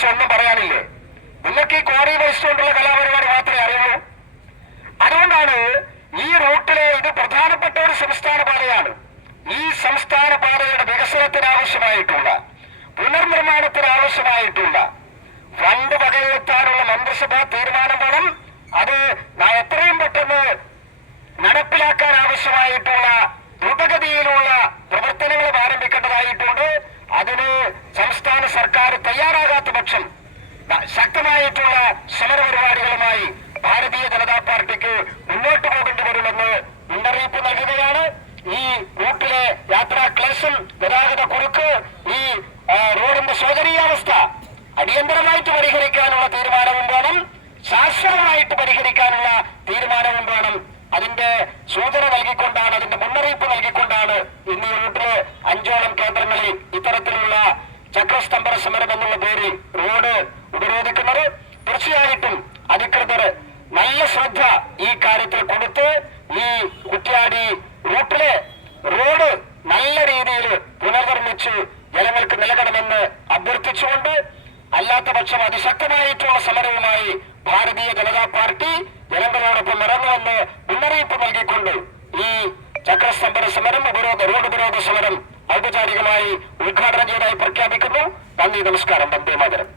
സംബന്ധിച്ച് ഒന്നും പറയാനില്ലേ? നിങ്ങൾക്ക് ഈ കോറി വഹിച്ചുകൊണ്ടുള്ള കലാപരിപാടി മാത്രമേ അറിയുള്ളൂ. അതുകൊണ്ടാണ് ഈ റൂട്ടിലെ ഇത് പ്രധാനപ്പെട്ട ഒരു സംസ്ഥാന പാതയാണ്. ഈ സംസ്ഥാന പാതയുടെ വികസനത്തിനാവശ്യമായിട്ടുള്ള പുനർനിർമ്മാണത്തിനാവശ്യമായിട്ടുള്ള ഫണ്ട് വകയിരുത്താനുള്ള മന്ത്രിസഭാ തീരുമാനം വേണം. അത് എത്രയും പെട്ടെന്ന് നടപ്പിലാക്കാൻ ആവശ്യമായിട്ടുള്ള ദ്രുതഗതിയിലുള്ള പ്രവർത്തനങ്ങൾ ആരംഭിക്കേണ്ടതായിട്ടുണ്ട്. അതിന് സംസ്ഥാന സർക്കാർ തയ്യാറാകാത്ത പക്ഷം ശക്തമായിട്ടുള്ള സമരപരിപാടികളുമായി ഭാരതീയ ജനതാ പാർട്ടിക്ക് മുന്നോട്ട് പോകേണ്ടി വരുമെന്ന് മുന്നറിയിപ്പ് നൽകുകയാണ്. ഈ റൂട്ടിലെ യാത്രാ ക്ലേശം, ഗതാഗത കുറുക്ക്, ഈ റോഡിന്റെ ശോചനീയാവസ്ഥ അടിയന്തരമായിട്ട് പരിഹരിക്കാനുള്ള തീരുമാനവും വേണം. ശാശ്വതമായിട്ട് പരിഹരിക്കാനുള്ള തീരുമാനവും വേണം. അതിന്റെ സൂചന നൽകിക്കൊണ്ടാണ്, അതിന്റെ മുന്നറിയിപ്പ് നൽകിക്കൊണ്ടാണ് ഇന്ന് ഈ റൂട്ടിലെ 5ഓളം കേന്ദ്രങ്ങളിൽ ഇത്തരത്തിലുള്ള ചക്രസ്തംഭന സമരം എന്നുള്ള പേരിൽ റോഡ് ഉപരോധിക്കുന്നത്. തീർച്ചയായിട്ടും അധികൃതർ നല്ല ശ്രദ്ധ ഈ കാര്യത്തിൽ കൊടുത്ത് ഈ കുറ്റ്യാടി റൂട്ടിലെ റോഡ് നല്ല രീതിയിൽ പുനർനിർമ്മിച്ച് ജനങ്ങൾക്ക് നൽകണമെന്ന് അഭ്യർത്ഥിച്ചുകൊണ്ട്, അല്ലാത്ത പക്ഷം അതിശക്തമായിട്ടുള്ള സമരവുമായി ഭാരതീയ ജനതാ പാർട്ടി ജനങ്ങളോടൊപ്പം ഇറങ്ങുമെന്ന് മുന്നറിയിപ്പ് നൽകിക്കൊണ്ട് ഈ ചക്രസ്തംഭന സമരം, റോഡ് ഉപരോധ സമരം ഔപചാരികമായി ഉദ്ഘാടനം ചെയ്തതായി പ്രഖ്യാപിക്കുന്നു. നന്ദി, നമസ്കാരം, വന്ദേ മാതരം.